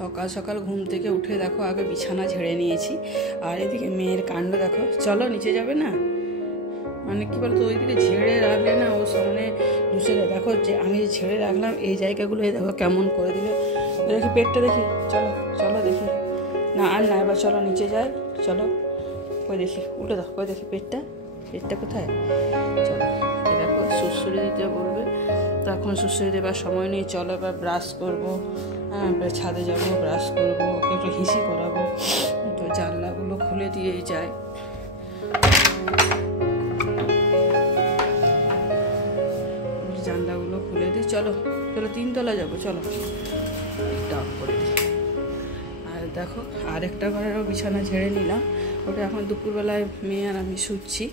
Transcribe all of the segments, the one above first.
সকাল সকাল ঘুম থেকে উঠে দেখো আগে বিছানা ঝেড়ে নিয়েছি, আর এদিকে মেয়ের কাণ্ড দেখো। চলো নিচে যাবে না, মানে কী বলতো ওইদিকে ঝেড়ে রাখলে না ও সামনে ঢুসে দেয়। দেখো যে আমি যে ঝেড়ে রাখলাম এই জায়গাগুলো দেখো কেমন করে দিল। দেখি পেটটা দেখি, চলো চলো দেখি। না আর না, এবার চলো নিচে যাই, চলো। ওই দেখি উল্টো দাও, ওই দেখি পেটটা, পেটটা কোথায়। চলো এ দেখো সুড়সুড়ি দিতে বলবে, তো এখন সুড়সুড়ি দেবার সময় নেই। চলো এবার ব্রাশ করবো, হ্যাঁ ছাদে যাবো, ব্রাশ করবো, ওকে একটু হিসি করাবো। তো জানলাগুলো খুলে দিয়েই যায়। জানলাগুলো খুলে দিই, চলো চলো 3 তলা যাবো, চলো এটা করে দিই। আর দেখো আরেকটা ঘরেরও বিছানা ঝেড়ে নিলাম, ওটা এখন দুপুরবেলায় মেয়ে আর আমি শুচ্ছি।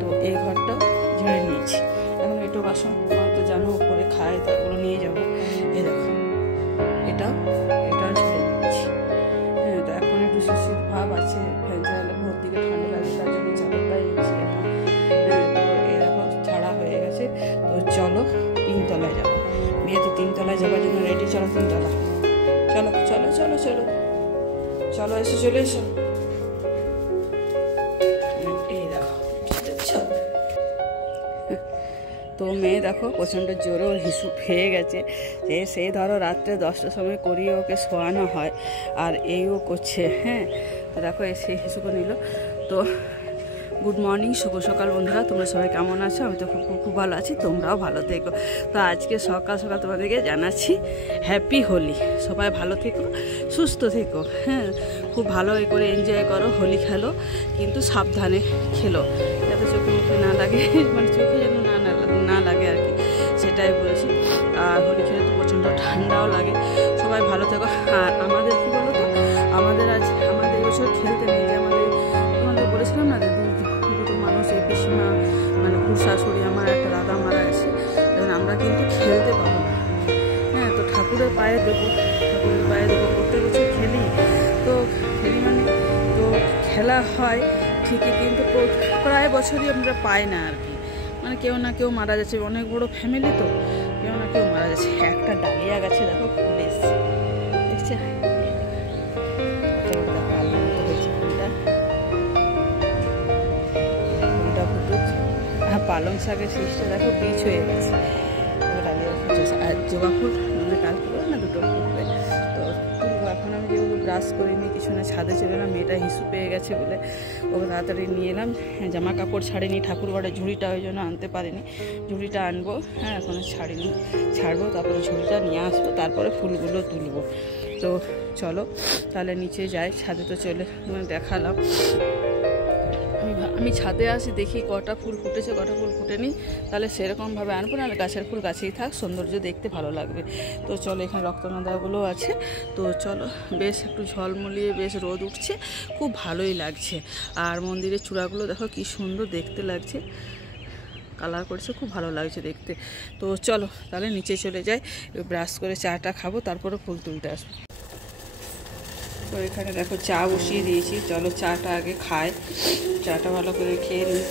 তো এই ঘরটা ঝেড়ে নিয়েছি, এখন এটো বাসন তো জানো করে খায়, তা ওগুলো নিয়ে যাবো। এই দেখো এটা ঝেড়ে নিয়েছি। হ্যাঁ তো এখন একটু শিশির ভাব আছে, ফ্যান চালালে ভোর দিকে ঠান্ডা লাগে, তার জন্য চাদরটাই নিচ্ছি এখন। হ্যাঁ তো এই দেখো ছাড়া হয়ে গেছে। তো চলো 3 তলায় যাবো, মেয়ে তো 3 তলায় যাবার জন্য রেডি। চলো 3 তলা, চলো চলো চলো চলো চলো, এসো চলে এসো। এই দেখো তো মেয়ে দেখো প্রচণ্ড জোরে ওর হিসু খেয়ে গেছে। সেই ধরো রাত্রে 10টার সময় করিয়ে ওকে শোয়ানো হয়, আর এইও করছে। হ্যাঁ তো দেখো এসে হিসুকে নিল। তো গুড মর্নিং, শুভ সকাল বন্ধুরা, তোমরা সবাই কেমন আছো? আমি তো খুব ভালো আছি, তোমরাও ভালো থেকো। তো আজকে সকাল সকাল তোমাদেরকে জানাচ্ছি হ্যাপি হোলি। সবাই ভালো থেকো, সুস্থ থেকো। হ্যাঁ খুব ভালো করে এনজয় করো, হোলি খেলো, কিন্তু সাবধানে খেলো, যাতে চোখে মুখে না লাগে, মানে চোখে যেন না লাগে আর কি, সেটাই বলছি। আর হোলি খেলে তো প্রচণ্ড ঠান্ডাও লাগে। সবাই ভালো থেকো। আর আমাদের কী বলো তো, আমাদের বছর খেলতে নেই, যে তোমাদের বলেছিলাম না যে দুটো মানুষ, এই পিসিমা মানে খুব শাশুড়ি আমার একটা দাদা মারা গেছে, তখন আমরা কিন্তু খেলতে পাবো না। হ্যাঁ তো ঠাকুরের পায়ে দেবো, প্রত্যেক বছর খেলি, তো মানে তো খেলা হয় ঠিকই, কিন্তু প্রায় বছরই আমরা পাই না আর কি, মানে কেউ না কেউ মারা যাচ্ছে, অনেক বড় ফ্যামিলি তো কেউ না কেউ মারা যাচ্ছে। একটা ডালিয়া গাছে দেখো ফুল এসছে, দেখছে পালং শাকের শীষটা দেখো বীজ হয়ে গেছে, ডালিয়া ফুটেছে। আর জবা ফুল মানে কাল ফুল না, দুটো ফুটবে, তো তুলবো। এখন আমি যেগুলো ব্রাশ করিনি, কিছু না, ছাদে ছিল না, মেয়েটা হিসু পেয়ে গেছে বলে ওকে তাড়াতাড়ি নিয়ে এলাম। জামা কাপড় ছাড়িনি, ঠাকুর ঘরে ঝুড়িটা ওই জন্য আনতে পারিনি, ঝুড়িটা আনবো। হ্যাঁ এখনও ছাড়বো, তারপরে ঝুড়িটা নিয়ে আসবো, তারপরে ফুলগুলো তুলবো। তো চলো তাহলে নিচে যাই, ছাদে তো চলে দেখালাম। আমি ছাদে আসি, দেখি কটা ফুল ফুটেছে কটা ফুল ফুটেনি, তাহলে সেরকমভাবে আনবো, নাহলে গাছের ফুল গাছেই থাক, সৌন্দর্য দেখতে ভালো লাগবে। তো চলো এখানে রক্তগাঁদাগুলো আছে, তো চলো বেশ একটু ঝলমলিয়ে বেশ রোদ উঠছে, খুব ভালোই লাগছে। আর মন্দিরের চূড়াগুলো দেখো কি সুন্দর দেখতে লাগছে, কালার করেছে, খুব ভালো লাগছে দেখতে। তো চলো তাহলে নিচে চলে যাই, ব্রাশ করে চাটা খাবো, তারপরে ফুল তুলতে আসবো। তো এখানে দেখো চা বসিয়ে দিয়েছি, চলো চাটা আগে খাই, চাটা ভালো করে খেয়ে নিই।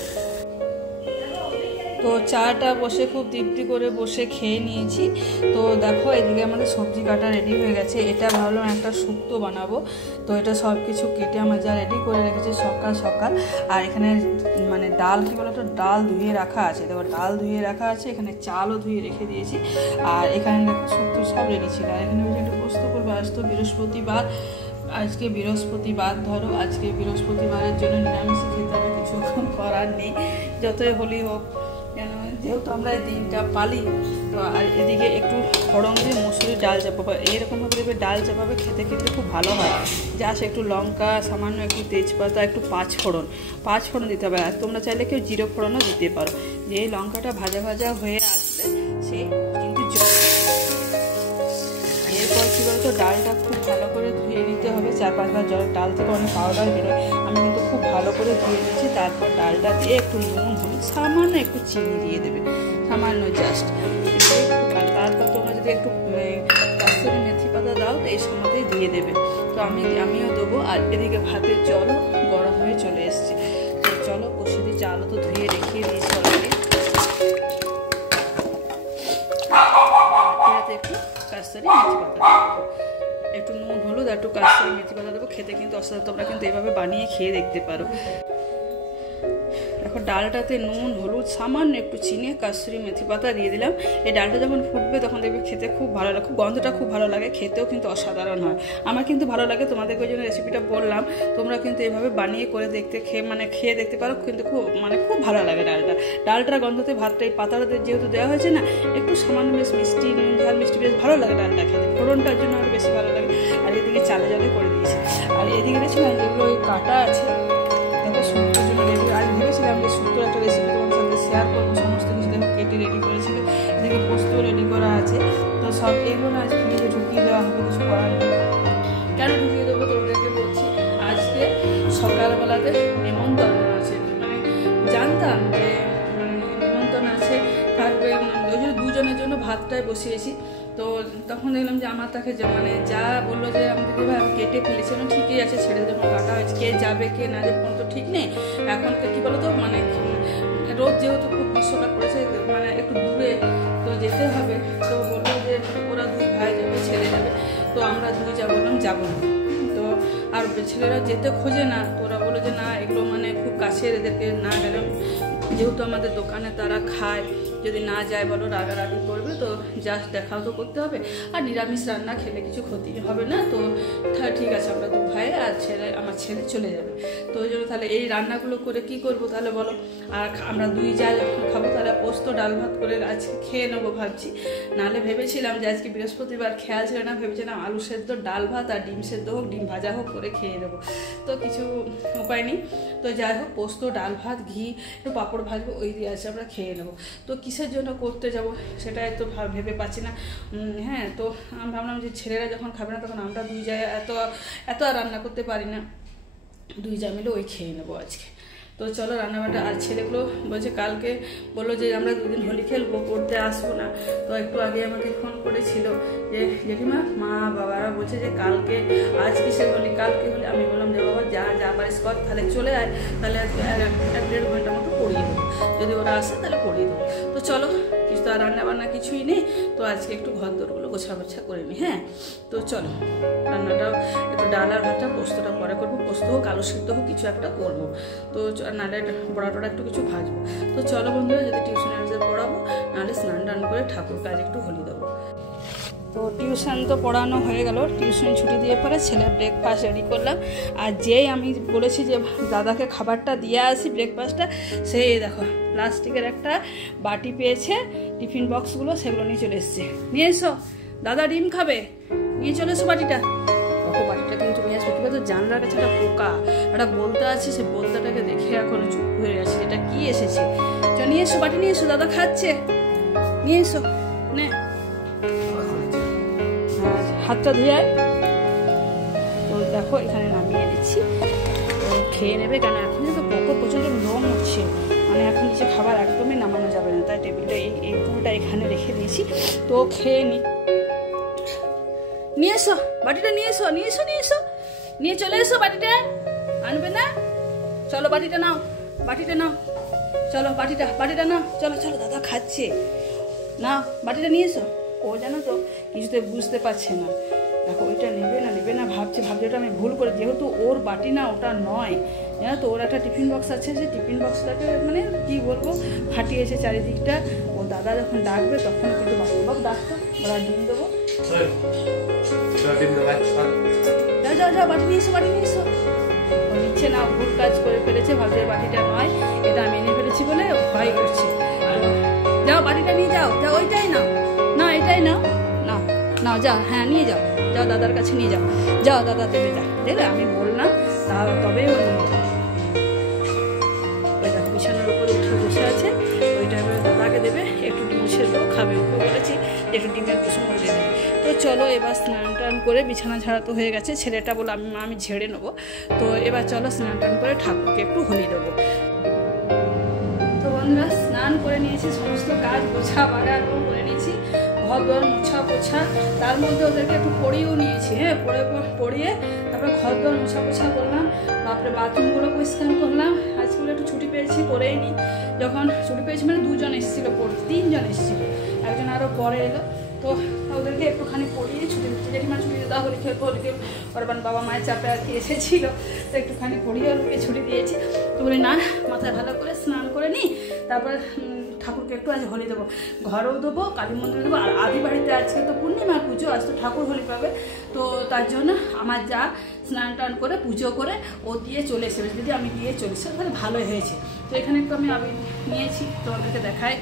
তো চাটা বসে খুব তৃপ্তি করে বসে খেয়ে নিয়েছি। তো দেখো এদিকে আমাদের সবজি কাটা রেডি হয়ে গেছে, এটা ভাবলাম একটা শুক্তো বানাবো। তো এটা সব কিছু কেটে আমার যা রেডি করে রেখেছে সকাল সকাল। আর এখানে মানে ডাল কী বলো তো, ডাল ধুয়ে রাখা আছে, দেখো ডাল ধুয়ে রাখা আছে, এখানে চালও ধুয়ে রেখে দিয়েছি। আর এখানে দেখো শুক্তো সব রেডি ছিল। আর এখানে একটু পোস্ত করবো, আজ তো বৃহস্পতিবার, আজকে বৃহস্পতিবার, ধরো আজকে বৃহস্পতিবারের জন্য নিরামিষ খেতে হবে, কিছু করার নেই, যতই হোলি হোক, কেন যেহেতু আমরা এই দিনটা পালি। তো আর এদিকে একটু ফোড়ন দিয়ে মুসুরির ডাল চাপাবে, এইরকমভাবে দেবে, ডাল চাপাবে, খেতে খেতে খুব ভালো হয়। জাস্ট একটু লঙ্কা, সামান্য একটু তেজপাতা, একটু পাঁচ ফোড়ন দিতে হবে। আর তোমরা চাইলে কেউ জিরে ফোড়নও দিতে পারো। যে এই লঙ্কাটা ভাজা ভাজা হয়ে আসলে সে কিন্তু এরপর কী বলতো, ডালটা খুব ভালো করে ধুয়ে নিতে হবে, 4-5 বার জল, ডাল থেকে অনেক পাউডার বেরোয়, আমি কিন্তু খুব ভালো করে ধুয়ে নিচ্ছি। তারপর ডালটা দিয়ে একটু নুন হলুদ, সামান্য একটু চিনি দিয়ে দেবে, সামান্য জাস্ট। তারপর তোমরা যদি একটু কাস্তুরি মেথি পাতা দাও, তো এই সময়তেই দিয়ে দেবে। তো আমিও দেবো। আর এদিকে ভাতের জলও গরম হয়ে চলে এসছে। তো চলো বসে দিই, চালও তো ধুয়ে রেখিয়ে দিয়েছি অলরেডি, একটু কাস্তুরি মেথি পাতা দেবো। একটু নুন হলুদ আর একটু কাশ্মীরি মেথি পাতা দেবো, খেতে কিন্তু অসাধারণ। তোমরা কিন্তু এইভাবে বানিয়ে খেয়ে দেখতে পারো। দেখো ডালটাতে নুন হলুদ সামান্য একটু চিনি কাশ্মীরি মেথি পাতা দিয়ে দিলাম। এই ডালটা যখন ফুটবে তখন দেখবে খেতে খুব ভালো লাগে, খুব গন্ধটা খুব ভালো লাগে, খেতেও কিন্তু অসাধারণ হয়। আমার কিন্তু ভালো লাগে, তোমাদেরকে ওই জন্য রেসিপিটা বললাম। তোমরা কিন্তু এইভাবে বানিয়ে করে দেখতে খেয়ে দেখতে পারো, কিন্তু খুব ভালো লাগে ডালটার গন্ধতে ভাতটা এই পাতাটাতে যেহেতু দেওয়া হয়েছে না, একটু সামান্য বেশ মিষ্টি নুন ঝাল মিষ্টি বেশ ভালো লাগে ডালটা খেতে, ফোড়নটার জন্য আরও বেশি ভালো লাগে। আর এদিকে চালে জলে করে দিয়েছি। আর এদিকে দেখছিলাম যেগুলো ওই কাটা আছে, দেখো শুক্তোর জন্য রেডি। আজ ভেবেছিলাম যে শুক্তোর একটা রেসিপি তোমাদের সাথে শেয়ার করবো, সমস্ত কিছু দেখো কেটে রেডি করেছিল। এদিকে পোস্ত রেডি করা আছে, তো সব এগুলো আজ ফ্রিজে ঢুকিয়ে দেওয়া হবে, কিছু করার নেই। কেন ঢুকিয়ে দেবো তোমাদেরকে বলছি, আজকে সকালবেলাতে নিমন্ত্রণ আছে, মানে জানতাম যে নিমন্ত্রণ আছে থাকবে, ওই জন্য দুজনের জন্য ভাতটাই বসিয়েছি। তো তখন দেখলাম যে আমার তাকে যা বললো যে আমি দিদিভাই আমি কেটে ফেলেছিলাম, ঠিকই আছে, ছেড়ে যখন কাটা হয়েছে, কে যাবে কে না যাবে কোনো তো ঠিক নেই। এখন কি বলো তো, রোদ যেহেতু খুব গ্রীষ্মকাল পড়েছে, একটু দূরে তো যেতে হবে। তো বললো যে ওরা দুই ভাই যাবে, ছেলে যাবে, তো আমরা দুই বললাম যাবো না। তো আর ছেলেরা যেতে খোঁজে না, তো ওরা বললো যে না এগুলো খুব কাছের, এদেরকে না গেলাম, যেহেতু আমাদের দোকানে তারা খায়, যদি না যায় বলো রাগারাগি করবে, তো জাস্ট দেখাও তো করতে হবে। আর নিরামিষ রান্না খেলে কিছু ক্ষতি হবে না, তো ঠিক আছে আমরা দু ভাই আর আমার ছেলে চলে যাবে। তো ওই জন্য তাহলে এই রান্নাগুলো করে কি করবো তাহলে বলো। আর আমরা দুই যা যখন খাবো তাহলে পোস্ত ডাল ভাত করে আজকে খেয়ে নেবো ভাবছি। নাহলে ভেবেছিলাম যে আজকে বৃহস্পতিবার, খেয়াল ছিল না, ভেবেছিলাম আলু সেদ্ধ ডাল ভাত আর ডিম সেদ্ধ হোক ডিম ভাজা হোক করে খেয়ে নেবো, তো কিছু উপায় নেই। তো যাই হোক পোস্ত ডাল ভাত ঘি একটু পাঁপড় ভাজবো, ওই দিয়ে আছে আমরা খেয়ে নেবো। তো কিসের জন্য করতে যাব সেটাই তো ভেবে পাচ্ছি না। হ্যাঁ, তো আমি ভাবলাম যে ছেলেরা যখন খাবে না তখন আমরা দুই জায়গায় এত আর রান্না করতে পারি না, দুই যা মিলে ওই খেয়ে নেবো আজকে। তো চলো রান্নাবান্না। আর ছেলেগুলো বলছে কালকে বললো যে আমরা দুদিন হোলি খেলবো, পড়তে আসবো না। তো একটু আগে আমাকে ফোন করেছিল যে জেঠিমা মা বাবারা বলছে যে কালকে, আজ কিসের হোলি, কালকে হোলি। আমি বললাম যে বাবা যা পারিস কর, তাহলে চলে আয়, তাহলে 1-1.5 ঘন্টা মতো পড়িয়ে দেবো, যদি ওরা আসে তাহলে পড়িয়ে দেবো। তো চলো, কিছু তো আর রান্নাবান্না কিছুই নেই, তো আজকে একটু ঘর দরগুলো গোছা করে নিই। হ্যাঁ, তো চলো রান্নাটাও একটু ডাল আর ভাতটা পোস্তটা পরে করবো, পোস্ত হোক আলু সিদ্ধ হোক কিছু একটা করবো, তো নাহলে বড়া টড়া একটু কিছু ভাজবো। তো চলো বন্ধুরা, যদি টিউশনে পড়াবো, নাহলে স্নান টান করে ঠাকুর কাজ একটু হোলি দেবো। তো টিউশন তো পড়ানো হয়ে গেল, টিউশন ছুটি দিয়ে পরে ছেলের ব্রেকফাস্ট রেডি করলাম। আর যেই আমি বলেছি যে দাদাকে খাবারটা দিয়ে আসি ব্রেকফাস্টটা, সেই দেখো প্লাস্টিকের একটা বাটি পেয়েছে, টিফিন বক্সগুলো সেগুলো নিয়ে চলে এসছে। নিয়ে এসো দাদা ডিম খাবে, নিয়ে চলে এসো বাটিটা। বাটিটা কিন্তু নিয়ে আসবে, কিংবা তো জানলার কাছে একটা পোকা, একটা বলতা আছে, সে বলতাটাকে দেখে এখনো চুপ হয়ে গেছে, এটা কি এসেছে। নিয়ে এসো বাটি, নিয়ে এসো, দাদা খাচ্ছে, নিয়ে এসো। নে হাতটা ধুয়ে আয়। তো দেখো এখানে নামিয়ে দিচ্ছি, তো খেয়ে নেবে, কেন এখন তো পোকা প্রচণ্ড লোম হচ্ছে, এখন নিচে খাবার একদমই নামানো যাবে না, তাই টেবিলটা এই পুরোটা এখানে রেখে দিয়েছি। তো খেয়ে নিয়ে এসো বাটিটা, নিয়ে এসো নিয়ে চলে এসো বাটিটা, আনবে না? চলো বাটিটা নাও, চলো বাটিটা নাও, চলো দাদা খাচ্ছে, নাও বাটিটা নিয়ে এসো। ও জানো তো কিছুতে বুঝতে পারছে না, দেখো ওইটা নেবে না ভাবছে ওটা আমি ভুল করে, যেহেতু ওর বাটি না ওটা নয়, জানো তো ওর একটা টিফিন বক্স আছে, যে টিফিন বক্সটাকে কি বলবো ফাটিয়েছে চারিদিকটা। ও দাদা যখন ডাকবে তখন কিন্তু বাবা ডাকতো, ওরা ডিম দেবো। যাও বাটি নিয়ে এসো। ও নিচ্ছে না, ভুল কাজ করে ফেলেছে, ভাবছে বাটিটা নয়, এটা আমি এনে ফেলেছি বলে ভয় করছে। যাও বাটিটা নিয়ে যাও, ওইটাই নাও, না এটাই নাও, যাও, হ্যাঁ নিয়ে যাও দাদার কাছে নিয়ে যাও, দাদা দেবে, দেখলে আমি বললাম তবেই ও নিয়ে যাও। ওই দেখো বিছানার উপরে উঠে বসে আছে, ওইটা দাদাকে দেবে, একটু ডিম সেদ্ধ খাবে, ওকে বলেছি একটু ডিমের কুসুম দিয়ে দেবে। তো চলো এবার স্নান টান করে, বিছানা ঝাড়া তো হয়ে গেছে, ছেলেটা বলে আমি ঝেড়ে নেবো। তো এবার চলো স্নান টান করে ঠাকুরকে একটু হোলি দেবো। তো বন্ধুরা স্নান করে নিয়েছি, সমস্ত কাজ গোছা বাগা করে নিয়েছি, ঘর দোয়ার মোছা পোছা, তার মধ্যে ওদেরকে একটু পড়িয়েও নিয়েছি। হ্যাঁ, পড়িয়ে তারপরে ঘর দোয়ার মোছা পোছা করলাম, তারপরে বাথরুমগুলো পরিষ্কার করলাম। আজকে একটু ছুটি পেয়েছি, করেই নি। যখন ছুটি পেয়েছি 2জন এসেছিলো পড়তে, 3জন এসেছিলো, একজন আরও পরে এলো। তো ওদেরকে একটুখানি পড়িয়ে ছুটি দিচ্ছি, জেঠিমা ছুটি দা হোলি খেলবো হোলি খেলবো, ওরবান বাবা মায়ের চাপে আর কি এসেছিলো, তো একটুখানি পড়িয়ে ওকে ছুটি দিয়েছি। তো বলি না, মাথায় ভালো করে স্নান করে নিই, তারপর ঠাকুরকে একটু আজ হোলি দেবো, ঘরেও দেবো, কালী মন্দিরে দেবো। আর আদি বাড়িতে আজকে তো পূর্ণিমার পুজো, আজ তো ঠাকুর হোলি পাবে, তো তার জন্য আমার যা স্নান টান করে পুজো করে ও দিয়ে চলে এসেছে, যদি আমি দিয়ে চলে এসে তাহলে ভালোই হয়েছে। তো এখানে একটু আমি আবির নিয়েছি, তোমাদেরকে দেখাই।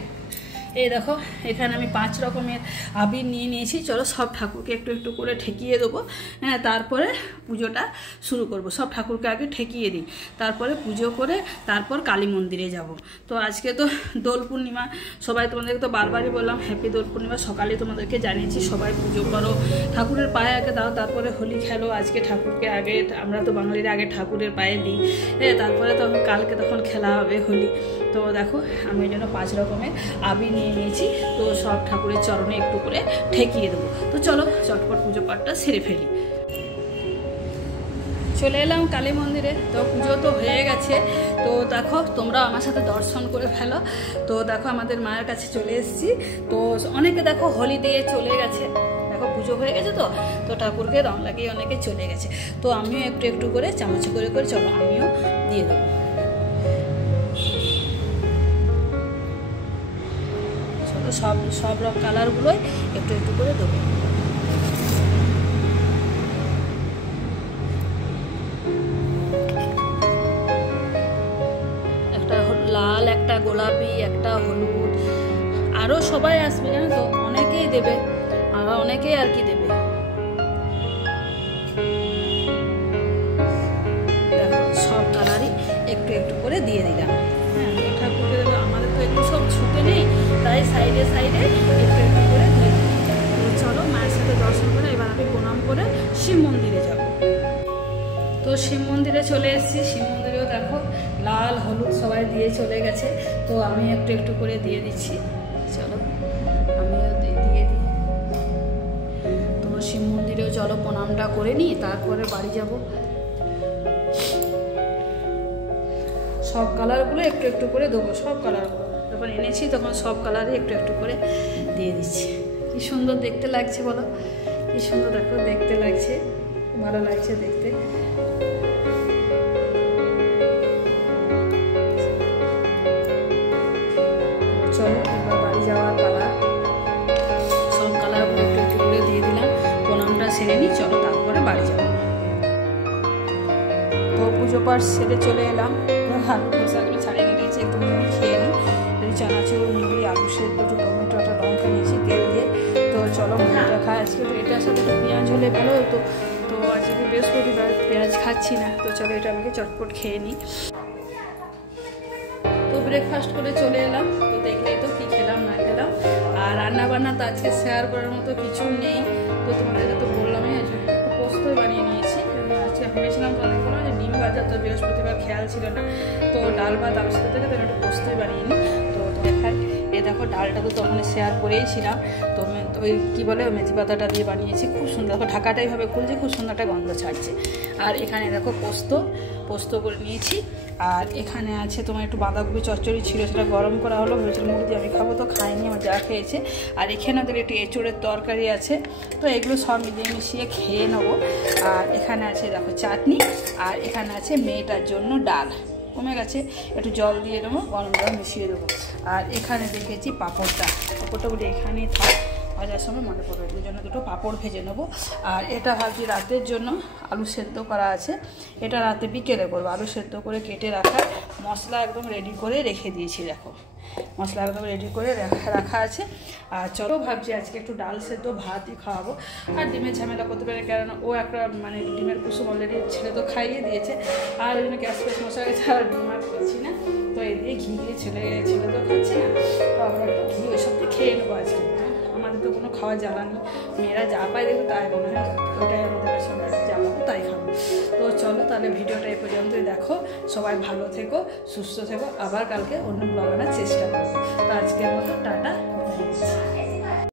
এই দেখো এখানে আমি 5 রকমের আবির নিয়ে নিয়েছি। চলো সব ঠাকুরকে একটু একটু করে ঠেকিয়ে দেবো, হ্যাঁ, তারপরে পুজোটা শুরু করব। সব ঠাকুরকে আগে ঠেকিয়ে দিই, তারপরে পুজো করে তারপর কালী মন্দিরে যাব। তো আজকে তো দোল পূর্ণিমা, সবাই তোমাদেরকে তো বারবারই বললাম হ্যাপি দোল পূর্ণিমা। সকালে তোমাদেরকে জানিয়েছি সবাই পুজো করো, ঠাকুরের পায়ে আগে দাও, তারপরে হোলি খেলো। আজকে ঠাকুরকে আগে, আমরা তো বাঙালিরা আগে ঠাকুরের পায়ে দিই, হ্যাঁ, তারপরে তো কালকে তখন খেলা হবে হোলি। তো দেখো আমি ওই জন্য 5 রকমের আবির নিয়ে নিয়েছি, তো সব ঠাকুরের চরণে একটু করে ঠেকিয়ে দেবো। তো চলো চটপট পুজো পাঠটা সেরে ফেলি। চলে এলাম কালী মন্দিরে, তো পুজো তো হয়ে গেছে। তো দেখো তোমরা আমার সাথে দর্শন করে ফেলো। তো দেখো আমাদের মায়ের কাছে চলে এসেছি। তো অনেকে দেখো হোলি দিয়ে চলে গেছে, দেখো পুজো হয়ে গেছে, তো ঠাকুরকে রং লাগিয়ে অনেকে চলে গেছে। তো আমিও একটু একটু করে চামচ করে করে চলো আমিও দিয়ে দেবো। সব রং কালারগুলোই একটু একটু করে দেবো। একটা লাল, একটা গোলাপি, একটা হলুদ, আরও সবাই আসবে জানো তো, অনেকেই দেবে, আর অনেকেই আর কি দেবে। দেখো সব কালারই একটু একটু করে দিয়ে দিলাম। হ্যাঁ, ঠাকুরকে দেবে, আমাদের তো এগুলো সব ছুটে নেই, তাই সাইডে সাইডে একটু একটু করে দিয়ে দিই। তো চলো মায়ের সাথে দর্শন করে এবার আমি প্রণাম করে শিব মন্দিরে যাব। তো শিব মন্দিরে চলে এসেছি। শিব মন্দিরেও দেখো লাল হলুদ সবাই দিয়ে চলে গেছে, তো আমি একটু একটু করে দিয়ে দিচ্ছি। চলো আমিও দিয়ে দিই। তো শিব মন্দিরেও চলো প্রণামটা করে নিই, তারপরে বাড়ি যাব। সব কালারগুলো একটু একটু করে দেবো, সব কালারগুলো যখন এনেছি তখন সব কালারই একটু একটু করে দিয়ে দিচ্ছি। কি সুন্দর দেখতে লাগছে বলো, কি সুন্দর দেখো দেখতে লাগছে, ভালো লাগছে দেখতে। চলো এবার বাড়ি যাওয়ার পালা। সব কালারগুলো একটু একটু করে দিয়ে দিলাম, প্রণামটা সেরে নিই, চলো তারপরে বাড়ি যাবো। তো পুজো পাঠ সেরে চলে এলাম। আলু খোসাগুলো ছাড়িয়ে নিয়েছি, একটু মুড়ি খেয়ে নিই, চানাচুর, মুড়ি, আলু সেদ্ধ, একটু টমেটো, একটা লঙ্কা নিয়েছি তেল দিয়ে। তো চলো মুড়িটা খাই। আজকে তো এটার সাথে একটু পেঁয়াজ হলে ভালো হতো, তো আজকে বৃহস্পতিবার পেঁয়াজ খাচ্ছি না। তো চলো এটা আমাকে চটপট খেয়ে নিই। তো ব্রেকফাস্ট করে চলে এলাম। তো দেখলেই তো কী খেলাম না খেলাম, আর রান্না বান্না তো আজকে শেয়ার করার মতো কিছু নেই। তো তোমাদেরকে তো বললামই, একটু পোস্তই বানিয়ে নিয়েছি। আজকে ভেবেছিলাম অনেকগুলো যে ডিম ভাজা, তো বৃহস্পতিবার খেয়াল ছিল না, তো ডাল ভাত আলু সাথে থেকে একটু পোস্তই বানিয়ে নিই। তো দেখাই, এ দেখো ডালটা তো তখন শেয়ার করেইছিলাম। তো ওই কী বলে মেথি পাতাটা দিয়ে বানিয়েছি, খুব সুন্দর। দেখো ঢাকাটা এইভাবে খুলছে, খুব সুন্দর একটা গন্ধ ছাড়ছে। আর এখানে দেখো পোস্ত করে নিয়েছি। আর এখানে আছে তোমার একটু বাঁধাকপি চচ্চড়ি ছিল, সেটা গরম করা হলো, ভেবেছিলাম মুড়ি দিয়ে আমি খাবো, তো খাইনি, আমার যা খেয়েছে। আর এখানে ওদের একটু এঁচোড়ের তরকারি আছে, তো এগুলো সব মিশিয়ে খেয়ে নেবো। আর এখানে আছে দেখো চাটনি, আর এখানে আছে মেয়েটার জন্য ডাল কমে গেছে, একটু জল দিয়ে নেবো, গরম জল মিশিয়ে দেবো। আর এখানে দেখেছি পাঁপড়টা বলে এখানেই থাক, ভাজার সময় মনে পড়বে, ওই জন্য দুটো পাঁপড় ভেজে নেবো। আর এটা ভাবছি রাতের জন্য আলু সেদ্ধ করা আছে, এটা রাতে বিকেলে করবো। আলু সেদ্ধ করে কেটে রাখা, মশলা একদম রেডি করে রেখে দিয়েছি, দেখো মশলা একদম রেডি করে রাখা আছে। আর চলো ভাবছি আজকে একটু ডাল সেদ্ধ ভাতই খাওয়াবো, আর ডিমের ঝামেলা করতে পারে, কারণ ও একটা মানে ডিমের কুসুম অলরেডি ছেলে তো খাইয়ে দিয়েছে, আর ওই জন্য গ্যাস ফ্যাস মশলা গেছে, আর ডিম আর করছি না। তো এই দিয়ে ঘি দিয়ে ছেলে তো খাচ্ছে না, তো আমরা একটু ঘি ওই সব দিয়ে খেয়ে নেবো আজকে। আমাদের তো কোনো খাওয়া জ্বালানি, মেয়েরা যা পায় দেখো তাই মনে হয়, ওটাই আমাদের সঙ্গে জ্বালাবো, তাই খাবো। তো চলো তাহলে ভিডিওটা এই পর্যন্তই দেখো, সবাই ভালো থেকো, সুস্থ থেকো, আবার কালকে অন্য ব্লগ আনার চেষ্টা করবো। তো আজকের মতো টাটা।